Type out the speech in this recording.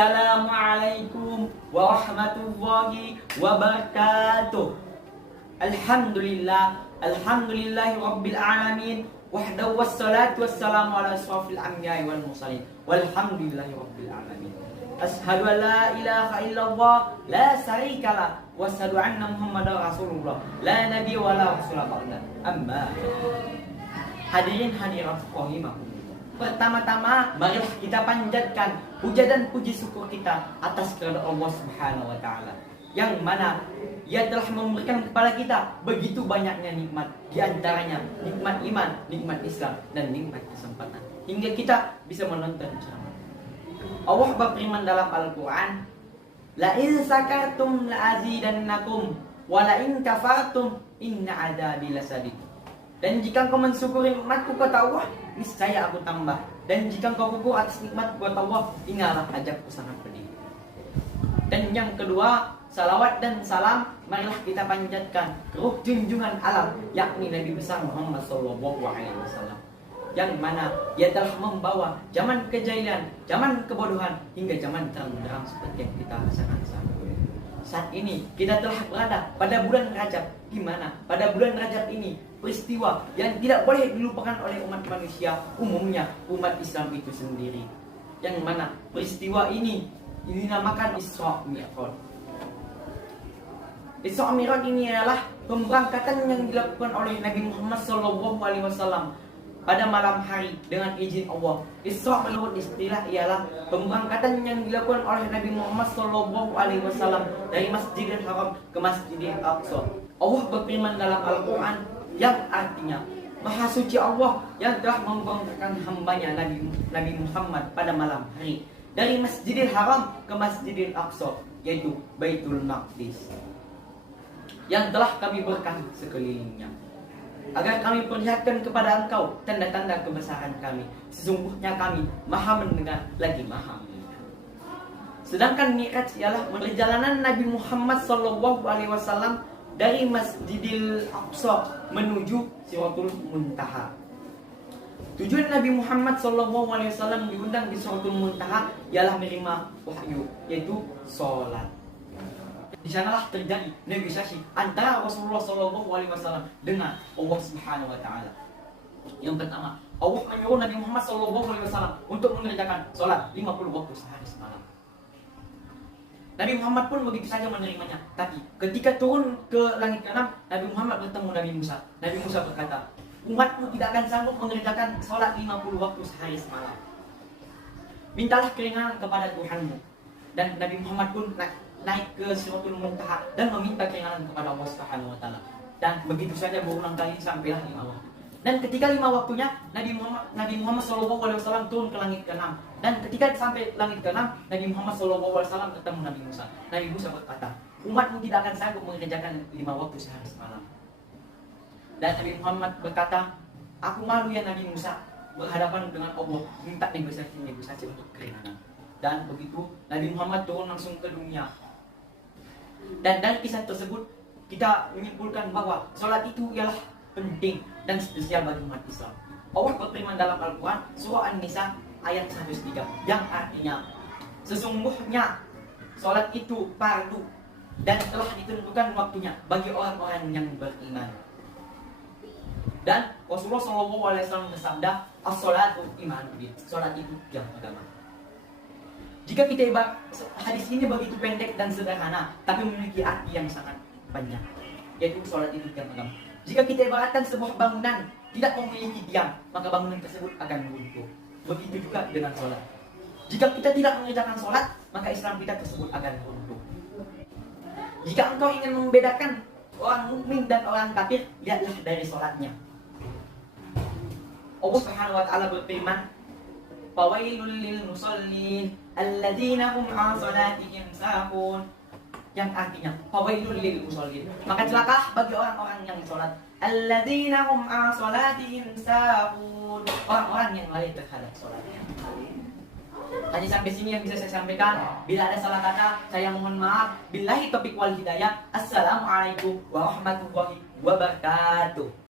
Assalamualaikum warahmatullahi wabarakatuh. Alhamdulillahi rabbil alamin. Wahdahu wassalatu wassalamu ala asrafil anbiya'i wal mursalin. Walhamdulillahi rabbil alamin. Ashhadu an la ilaha illallah la syarikalah wa asyhadu anna Muhammadar Rasulullah la nabiyya wa la rasula ba'da. Amma hadirin hadirat rahimakumullah. Pertama-tama marilah kita panjatkan puja dan puji syukur kita atas kepada Allah Subhanahu wa taala, yang mana Ia telah memberikan kepada kita begitu banyaknya nikmat, di antaranya nikmat iman, nikmat Islam, dan nikmat kesempatan hingga kita bisa menonton ceramah. Allah berfirman dalam Al-Qur'an, "La in sakartum la azidannakum wa la in kafartum inna adzabi lasadid." Dan jika kau mensyukuri nikmatku kata Allah, niscaya aku tambah. Dan jika kau kufur atas nikmatku kata Allah, ingatlah azabku sangat pedih. Dan yang kedua, salawat dan salam marilah kita panjatkan ke ruh junjungan alam, yakni Nabi besar Muhammad SAW, yang mana ia telah membawa zaman kejahilan, zaman kebodohan, hingga zaman terang seperti yang kita rasakan saat ini. Kita telah berada pada bulan Rajab, di mana pada bulan Rajab ini peristiwa yang tidak boleh dilupakan oleh umat manusia, umumnya umat Islam itu sendiri, yang mana peristiwa ini dinamakan Isra Mi'raj. Isra Mi'raj ini adalah pemberangkatan yang dilakukan oleh Nabi Muhammad SAW pada malam hari dengan izin Allah. Isra menurut istilah ialah pemberangkatan yang dilakukan oleh Nabi Muhammad SAW dari Masjidil Haram ke Masjidil Aqsa. Allah berfirman dalam Al-Quran yang artinya, Maha suci Allah yang telah memberangkatkan hambanya Nabi Muhammad pada malam hari dari Masjidil Haram ke Masjidil Aqsa, yaitu Baitul Maqdis, yang telah kami berkahi sekelilingnya, agar kami perlihatkan kepada engkau tanda-tanda kebesaran kami. Sesungguhnya kami maha mendengar lagi maha melihat. Sedangkan Mi'raj ialah perjalanan Nabi Muhammad SAW dari Masjidil Aqsa menuju Sidratul Muntaha. Tujuan Nabi Muhammad SAW diundang di Sidratul Muntaha ialah menerima wahyu, yaitu sholat. Di sanalah terjadi negosiasi antara Rasulullah SAW dengan Allah Subhanahu wa taala. Yang pertama, Allah menyuruh Nabi Muhammad SAW untuk mengerjakan sholat 50 waktu sehari semalam. Nabi Muhammad pun begitu saja menerimanya. Tapi ketika turun ke langit ke-6, Nabi Muhammad bertemu Nabi Musa. Nabi Musa berkata, umatmu tidak akan sanggup mengerjakan sholat 50 waktu sehari semalam. Mintalah keringanan kepada Tuhanmu. Dan Nabi Muhammad pun naik ke Sidratul Muntaha dan meminta keringanan kepada Allah Subhanahu wa taala. Dan begitu saja berulang kali sampailah 5 waktu. Dan ketika 5 waktunya, Nabi Muhammad SAW turun ke langit ke-6. Dan ketika sampai langit ke-6, Nabi Muhammad SAW ketemu Nabi Musa. Nabi Musa berkata, umatmu tidak akan sanggup mengerjakan 5 waktu sehari semalam. Dan Nabi Muhammad berkata, aku malu ya Nabi Musa berhadapan dengan Allah, minta negosiasi untuk keringanan. Dan begitu Nabi Muhammad turun langsung ke dunia. Dan dari kisah tersebut kita menyimpulkan bahwa sholat itu ialah penting dan spesial bagi umat Islam. Allah berfirman dalam Al-Quran surah An-Nisa ayat 103 yang artinya, sesungguhnya sholat itu fardu dan telah ditentukan waktunya bagi orang-orang yang beriman. Dan Rasulullah SAW bersabda, as-sholatu imanuddin, sholat itu yang agama. Jika kita hadis ini begitu pendek dan sederhana, tapi memiliki arti yang sangat banyak, yaitu sholat itu yang agama. Jika kita ibaratkan sebuah bangunan tidak memiliki tiang, maka bangunan tersebut akan runtuh. Begitu juga dengan sholat. Jika kita tidak mengerjakan sholat, maka Islam kita tersebut akan runtuh. Jika engkau ingin membedakan orang mukmin dan orang kafir, lihatlah dari sholatnya. Allah Subhanahu wa taala berfirman, "Fawailul lil musallin alladzina hum 'an salatihim sahun." Yang artinya, fawailul lil musallin, maka celakalah bagi orang-orang yang sholat, alladzina hum 'an salatihim sahun, orang-orang yang lalai terhadap sholatnya. Hanya sampai sini yang bisa saya sampaikan. Bila ada salah kata, saya mohon maaf. Billahi taufiq wal hidayah. Assalamualaikum warahmatullahi wabarakatuh.